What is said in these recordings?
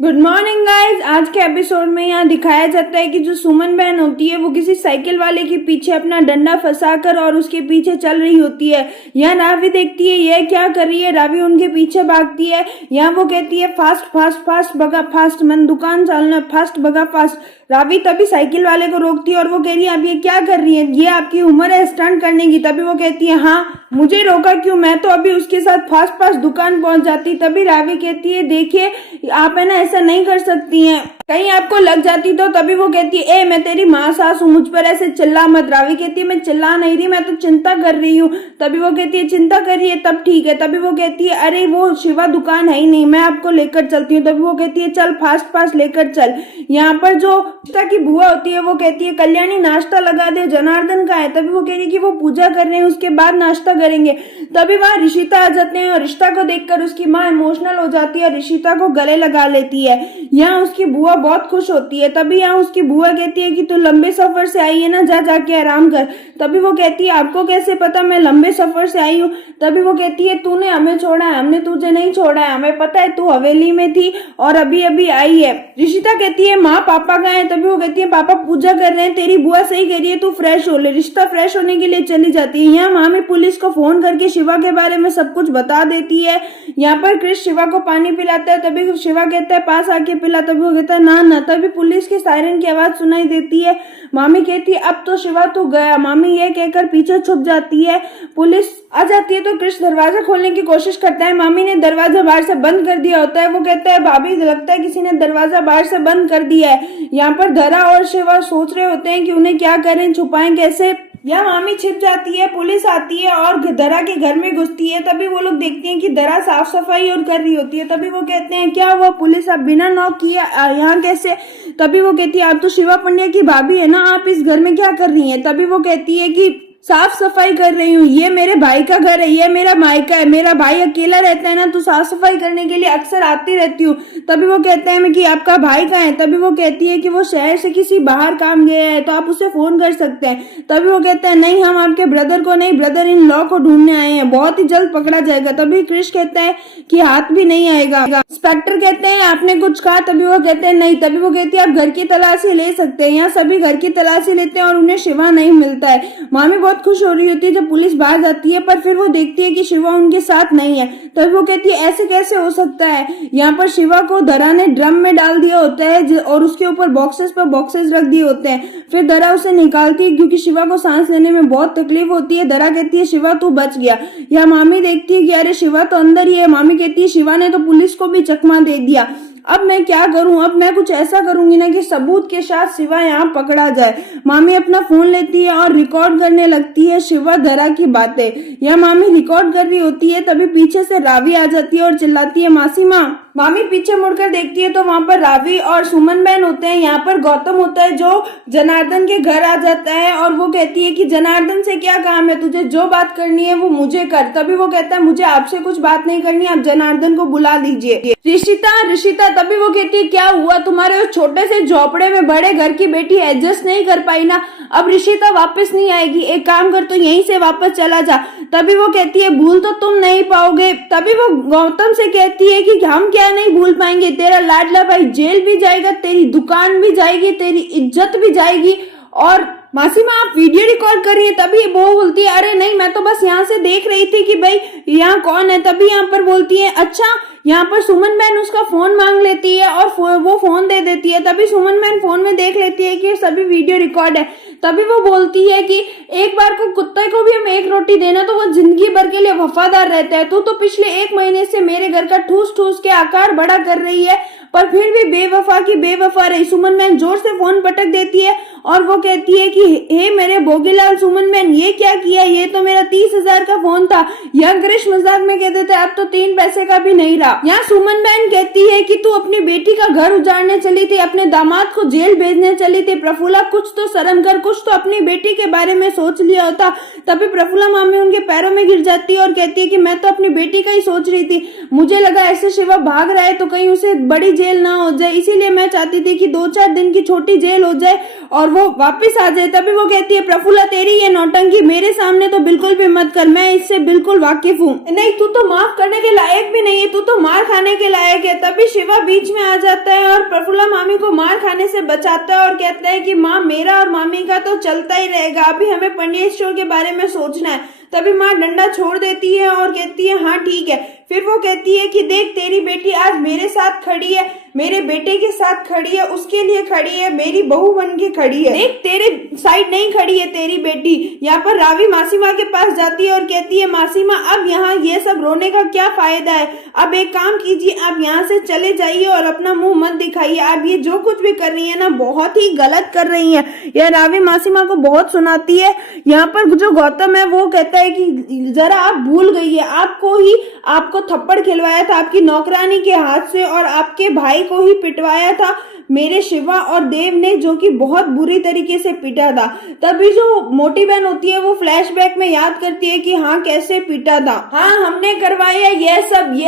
Good morning guys. आज के episode में यहाँ दिखाया जाता है कि जो सुमन बहन होती है वो किसी साइकिल वाले के पीछे अपना डंडा फंसाकर और उसके पीछे चल रही होती है। यहाँ रावी देखती है यह क्या कर रही है, रावी उनके पीछे भागती है। यहाँ वो कहती है फास्ट फास्ट फास्ट भगा फास्ट, मन दुकान चलना फास्ट भगा फास्ट। रावी तभी साइकिल वाले को रोकती है और वो कह रही है आप ये क्या कर रही है, ये आपकी उम्र है स्टंट करने की। तभी वो कहती है हाँ मुझे रोका क्यों, मैं तो अभी उसके साथ फास्ट फास्ट दुकान पहुंच जाती। तभी रावी कहती है देखिए आप है ना ऐसा नहीं कर सकती हैं, कहीं आपको लग जाती तो। तभी वो कहती है ए मैं तेरी माँ सास हूँ, मुझ पर ऐसे चिल्ला मत। रावी कहती है मैं चिल्ला नहीं रही, मैं तो चिंता कर रही हूँ। तभी वो कहती है चिंता कर रही है तब ठीक है। तभी वो कहती है अरे वो शिवा दुकान है ही नहीं, मैं आपको लेकर चलती हूँ। तभी वो कहती है चल फास्ट फास्ट लेकर चल। यहाँ पर जो रिश्ता की बुआ होती है वो कहती है कल्याणी नाश्ता लगा दे, जनार्दन का है। तभी वो कह रही है कि वो पूजा कर रहे हैं उसके बाद नाश्ता करेंगे। तभी वहाँ ऋषिता आ जाते हैं और रिश्ता को देखकर उसकी माँ इमोशनल हो जाती है और ऋषिता को गले लगा लेती है। यहाँ उसकी बुआ बहुत खुश होती है। तभी यहाँ उसकी बुआ कहती है कि तू लंबे सफर से आई है ना, जा जाके आराम कर। तभी वो कहती है आपको कैसे पता मैं लंबे सफर से आई हूँ। तभी वो कहती है तूने हमें छोड़ा है, हमने तुझे नहीं छोड़ा है, हमें पता है तू हवेली में थी और अभी अभी आई है। ऋषिता कहती है माँ पापा कहाँ है। तभी वो कहती है पापा पूजा कर रहे हैं, तेरी बुआ सही कह रही है तू फ्रेश हो ले। रिश्ता फ्रेश होने के लिए चली जाती है। यहाँ मामी पुलिस को फोन करके शिवा के बारे में सब कुछ बता देती है। यहाँ पर क्रिश शिवा को पानी पिलाता है। तभी शिवा कहता है पास आके पिला। तभी वो कहता है ना ना। तभी पुलिस की सायरन की आवाज सुनाई देती है। मामी कहती है अब तो शिवा तू गया। मामी ये कहकर पीछे छुप जाती है। पुलिस आ जाती है तो कृष्ण दरवाजा खोलने की कोशिश करता है। मामी ने दरवाजा बाहर से बंद कर दिया होता है। वो कहता है भाभी लगता है किसी ने दरवाजा बाहर से बंद कर दिया है। यहाँ पर धरा और शिवा सोच रहे होते हैं कि उन्हें क्या करें, छुपाएं कैसे। यहाँ मामी छिप जाती है, पुलिस आती है और दरा के घर में घुसती है। तभी वो लोग देखते हैं कि दरा साफ सफाई और कर रही होती है। तभी वो कहते हैं क्या हुआ पुलिस, आप बिना नॉक किए यहाँ कैसे। तभी वो कहती है आप तो शिवा पंड्या की भाभी है ना, आप इस घर में क्या कर रही हैं। तभी वो कहती है कि साफ सफाई कर रही हूँ, ये मेरे भाई का घर है, ये मेरा मायका है, मेरा भाई अकेला रहता है ना तो साफ सफाई करने के लिए अक्सर आती रहती हूँ। तभी वो कहते हैं कि आपका भाई कहाँ है। तभी वो कहती है कि वो शहर से किसी बाहर काम गया है तो आप उसे फोन कर सकते हैं। तभी वो कहते हैं नहीं हम आपके ब्रदर को नहीं, ब्रदर इन लॉ को ढूंढने आए हैं, बहुत ही जल्द पकड़ा जाएगा। तभी क्रिश कहता है कि हाथ भी नहीं आएगा। इंस्पेक्टर कहते हैं आपने कुछ कहा। तभी वो कहते हैं नहीं। तभी वो कहती है आप घर की तलाशी ले सकते हैं। यहाँ सभी घर की तलाशी लेते हैं और उन्हें शिवा नहीं मिलता है। मामी बहुत खुश हो रही होती है जब पुलिस बाहर जाती है, पर फिर वो देखती है कि शिवा उनके साथ नहीं है। तभी वो कहती है ऐसे कैसे हो सकता है। यहाँ पर शिवा को दरा ने ड्रम में डाल दिया होता है और उसके ऊपर बॉक्सेस पर बॉक्सेस रख दिए होते हैं। फिर दरा उसे निकालती है क्योंकि शिवा को सांस लेने में बहुत तकलीफ होती है। दरा कहती है शिवा तू बच गया। यहाँ मामी देखती है कि अरे शिवा तो अंदर ही है। मामी कहती है शिवा ने तो पुलिस को भी चकमा दे दिया, अब मैं क्या करूं। अब मैं कुछ ऐसा करूंगी ना कि सबूत के साथ शिवा यहाँ पकड़ा जाए। मामी अपना फोन लेती है और रिकॉर्ड करने लगती है शिवा दरा की बातें। यह मामी रिकॉर्ड कर रही होती है। तभी पीछे से रावी आ जाती है और चिल्लाती है मासी माँ। मामी पीछे मुड़कर देखती है तो वहां पर रावी और सुमन बहन होते हैं। यहाँ पर गौतम होता है जो जनार्दन के घर आ जाता है और वो कहती है कि जनार्दन से क्या काम है, तुझे जो बात करनी है वो मुझे कर। तभी वो कहता है मुझे आपसे कुछ बात नहीं करनी, आप जनार्दन को बुला लीजिए। ऋषिता तभी वो कहती है क्या हुआ, तुम्हारे उस छोटे से झोपड़े में बड़े घर की बेटी एडजस्ट नहीं कर पाई ना, अब ऋषिता वापस नहीं आएगी, एक काम कर तो यहीं से वापस चला जा। तभी वो कहती है भूल तो तुम नहीं पाओगे। तभी वो गौतम से कहती है कि हम क्या नहीं भूल पाएंगे, तेरा लाडला भाई जेल भी जाएगा, तेरी दुकान भी जाएगी, तेरी इज्जत भी जाएगी। और मासी माँ आप वीडियो रिकॉर्ड कर रही है। तभी वो बोलती है अरे नहीं मैं तो बस यहाँ से देख रही थी कि भाई यहाँ कौन है। तभी यहाँ पर बोलती है अच्छा। यहाँ पर सुमन बहन उसका फोन मांग लेती है और वो फोन दे देती है। तभी सुमन बहन फोन में देख लेती है कि सभी वीडियो रिकॉर्ड है। तभी वो बोलती है कि एक बार को कुत्ते को भी हम एक रोटी देना तो वो जिंदगी भर के लिए वफादार रहता है। तू तो पिछले 1 महीने से मेरे घर का ठूस ठूस के आकार बड़ा कर रही है पर फिर भी बेवफा की बेवफा रही। सुमन बहन जोर से फोन पटक देती है और वो कहती है कि हे मेरे भोगीलाल सुमन बहन ये क्या किया, ये तो मेरा 30,000 का फोन था। यह क्रिश मजाक में कहते थे अब तो 3 पैसे का भी नहीं रहा। यहाँ सुमन बहन कहती है कि तू अपनी बेटी का घर उजाड़ने चली थी, अपने दामाद को जेल भेजने चली थी। प्रफुल्ला कुछ तो शर्म कर, कुछ तो अपनी बेटी के बारे में सोच लिया होता। तभी प्रफुल्ला मामी उनके पैरों में गिर जाती है और कहती है कि मैं तो अपनी बेटी का ही सोच रही थी, मुझे लगा ऐसे शिवा भाग रहा है तो कहीं उसे बड़ी जेल ना हो जाए, इसीलिए मैं चाहती थी कि 2-4 दिन की छोटी जेल हो जाए और वो वापस आ जाए। तभी वो कहती है प्रफुल्ला तेरी ये नौटंकी मेरे सामने तो बिल्कुल भी मत कर, मैं इससे बिल्कुल वाकिफ हूँ। नहीं तू तो माफ करने के लायक भी नहीं है, तू तो मार खाने के लायक है। तभी शिवा बीच में आ जाता है और प्रफुल्ला मामी को मार खाने से बचाता है और कहता है कि माँ मेरा और मामी का तो चलता ही रहेगा, अभी हमें पंडित स्टोर के बारे में सोचना है। तभी माँ डंडा छोड़ देती है और कहती है हाँ ठीक है। फिर वो कहती है कि देख तेरी बेटी आज मेरे साथ खड़ी है, मेरे बेटे के साथ खड़ी है, उसके लिए खड़ी है, मेरी बहू बन के खड़ी है। देख तेरे साइड नहीं खड़ी है तेरी बेटी। यहाँ पर रावी मासीमा के पास जाती है और कहती है मासीमा अब यहाँ ये सब रोने का क्या फायदा है, अब एक काम कीजिए आप यहाँ से चले जाइए और अपना मुंह मत दिखाइए, आप ये जो कुछ भी कर रही है ना बहुत ही गलत कर रही है। यह रावी मासीमा को बहुत सुनाती है। यहाँ पर जो गौतम है वो कहता है कि जरा आप भूल गई है, आपको थप्पड़ खिलवाया था आपकी नौकरानी के हाथ से और आपके भाई को ही पिटवाया था मेरे शिवा और देव ने, जो कि बहुत बुरी तरीके से पीटा था। तभी जो मोटी बहन होती है वो फ्लैशबैक में याद करती है कि हाँ कैसे पीटा था। हाँ हमने करवाया ये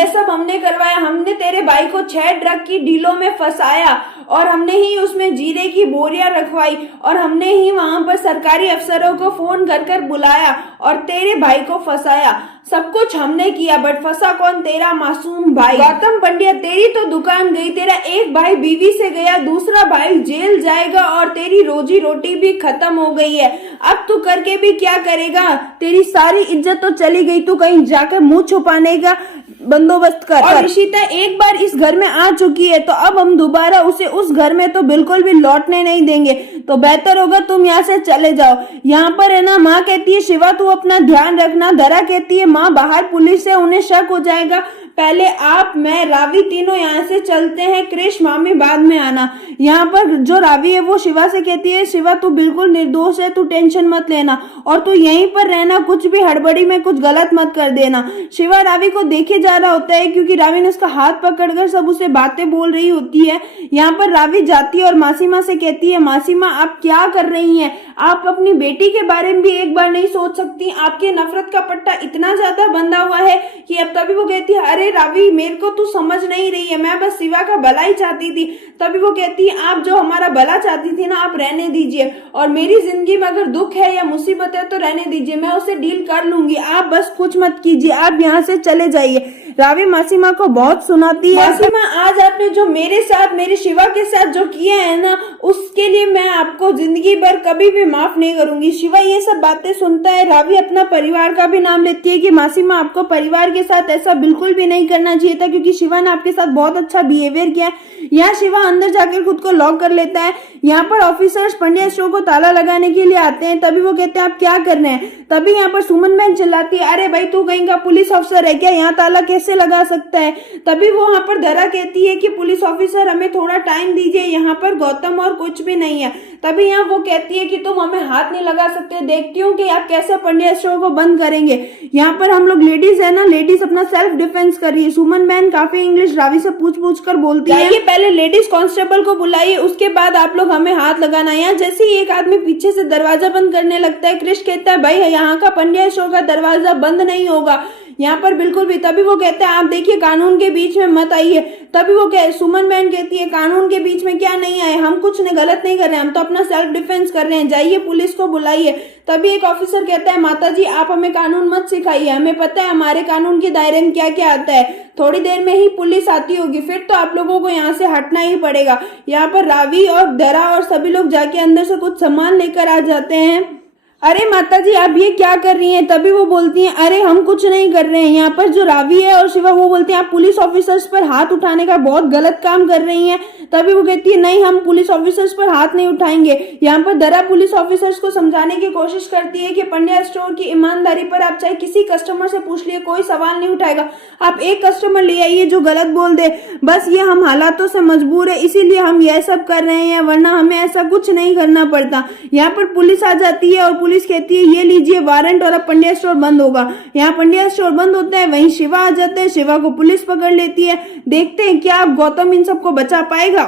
सब हमने करवाया, हमने तेरे भाई को 6 ड्रग की डीलों में फंसाया और हमने ही उसमें जीरे की बोरियां रखवाई और हमने ही वहां पर सरकारी अफसरों को फोन कर कर बुलाया और तेरे भाई को फंसाया। सब कुछ हमने किया बट फंसा कौन, तेरा मासूम भाई। गौतम पंड्या तेरी तो दुकान गई, तेरा एक भाई बीवी से गया, दूसरा भाई जेल जाएगा और तेरी रोजी रोटी भी खत्म हो गई है। अब तू करके भी क्या करेगा, तेरी सारी इज्जत तो चली गई, तू कहीं जाकर मुंह छुपाने का बंदोबस्त कर। और ईशिता एक बार इस घर में आ चुकी है तो अब हम दोबारा उसे उस घर में तो बिल्कुल भी लौटने नहीं देंगे, तो बेहतर होगा तुम यहाँ से चले जाओ। यहाँ पर है ना माँ कहती है शिवा तू अपना ध्यान रखना, धरा कहती है माँ बाहर पुलिस है उन्हें शक हो जाएगा, पहले आप मैं रावी तीनों यहाँ से चलते हैं, क्रिश मामी बाद में आना। यहाँ पर जो रावी है वो शिवा से कहती है शिवा तू बिल्कुल निर्दोष है, तू टेंशन मत लेना और तू यहीं पर रहना, कुछ भी हड़बड़ी में कुछ गलत मत कर देना। शिवा रावी को देखे जा रहा होता है क्योंकि रावी ने उसका हाथ पकड़कर सब उसे बातें बोल रही होती है। यहाँ पर रावी जाती है और मासीमा से कहती है मासीमा आप क्या कर रही हैं, आप अपनी बेटी के बारे में भी एक बार नहीं सोच सकती, आपके नफरत का पट्टा इतना ज्यादा बंधा हुआ है कि अब। तभी वो कहती है अरे रावी मेरे को तू समझ नहीं रही है, मैं बस शिवा का भला ही चाहती थी। तभी वो कहती है आप जो हमारा भला चाहती थी ना आप रहने दीजिए, और मेरी जिंदगी में अगर दुख है या मुसीबत है तो रहने दीजिए, मैं उसे डील कर लूंगी, आप बस कुछ मत कीजिए, आप यहाँ से चले जाइए। रावी मासीमा को बहुत सुनाती है मासीमा आज आपने जो मेरे साथ मेरे शिवा के साथ जो किया है ना उसके लिए मैं आपको जिंदगी भर कभी भी माफ नहीं करूंगी। शिवा ये सब बातें सुनता है। रावी अपना परिवार का भी नाम लेती है कि मासीमा आपको परिवार के साथ ऐसा बिल्कुल भी नहीं करना चाहिए था क्योंकि शिवा ने आपके साथ बहुत अच्छा बिहेवियर किया है। यहाँ शिवा अंदर जाकर खुद को लॉक कर लेता है। यहाँ पर ऑफिसर्स पंड्या स्टोर को ताला लगाने के लिए आते हैं। तभी वो कहते हैं आप क्या कर रहे हैं। तभी यहाँ पर सुमन बहन चिल्लाती है अरे भाई तू कहीं का पुलिस ऑफिसर है क्या, यहाँ ताला कैसे लगा सकता है। तभी वो वहाँ पर धरा कहती है कि पुलिस ऑफिसर हमें थोड़ा टाइम दीजिए, यहाँ पर गौतम और कुछ भी नहीं है। तभी यहाँ वो कहती है कि तुम हमें हाथ नहीं लगा सकते, देखती हूँ कि आप कैसे पंड्या स्टोर को बंद करेंगे। यहाँ पर हम लोग लेडीज है ना, लेडीज अपना सेल्फ डिफेंस कर रही है। सुमन बहन काफी इंग्लिश रावी से पूछ कर बोलती है पहले लेडीज कांस्टेबल को बुलाइए उसके बाद आप लोग हमें हाथ लगाना। यहाँ जैसे ही एक आदमी पीछे से दरवाजा बंद करने लगता है क्रिश कहता है भाई यहाँ का पंड्या स्टोर का दरवाजा बंद नहीं होगा यहाँ पर बिल्कुल भी। तभी वो कहते हैं आप देखिए कानून के बीच में मत आइए। तभी वो सुमन बहन कहती है कानून के बीच में क्या नहीं आए, हम कुछ गलत नहीं कर रहे हैं, हम तो अपना सेल्फ डिफेंस कर रहे हैं, जाइए पुलिस को बुलाइए। तभी एक ऑफिसर कहता है माताजी आप हमें कानून मत सिखाइए, हमें पता है हमारे कानून के दायरे में क्या क्या आता है, थोड़ी देर में ही पुलिस आती होगी, फिर तो आप लोगों को यहाँ से हटना ही पड़ेगा। यहाँ पर रावी और दरा और सभी लोग जाके अंदर से कुछ सामान लेकर आ जाते हैं। अरे माताजी आप ये क्या कर रही हैं। तभी वो बोलती हैं अरे हम कुछ नहीं कर रहे हैं। यहाँ पर जो रावी है और शिवा वो बोलते हैं आप पुलिस ऑफिसर्स पर हाथ उठाने का बहुत गलत काम कर रही हैं। तभी वो कहती है नहीं हम पुलिस ऑफिसर्स पर हाथ नहीं उठाएंगे। यहाँ पर दरा पुलिस ऑफिसर्स को समझाने की कोशिश करती है कि पंड्या स्टोर की ईमानदारी पर आप चाहे किसी कस्टमर से पूछ लिए कोई सवाल नहीं उठाएगा, आप एक कस्टमर ले आइए जो गलत बोल दे, बस ये हम हालातों से मजबूर है इसीलिए हम यह सब कर रहे हैं, वरना हमें ऐसा कुछ नहीं करना पड़ता। यहाँ पर पुलिस आ जाती है और पुलिस कहती है ये लीजिए वारंट और अब पंड्या स्टोर बंद होगा। यहाँ पंड्या स्टोर बंद होता है, वहीं शिवा आ जाता है, शिवा को पुलिस पकड़ लेती है। देखते हैं क्या अब गौतम इन सबको बचा पाएगा।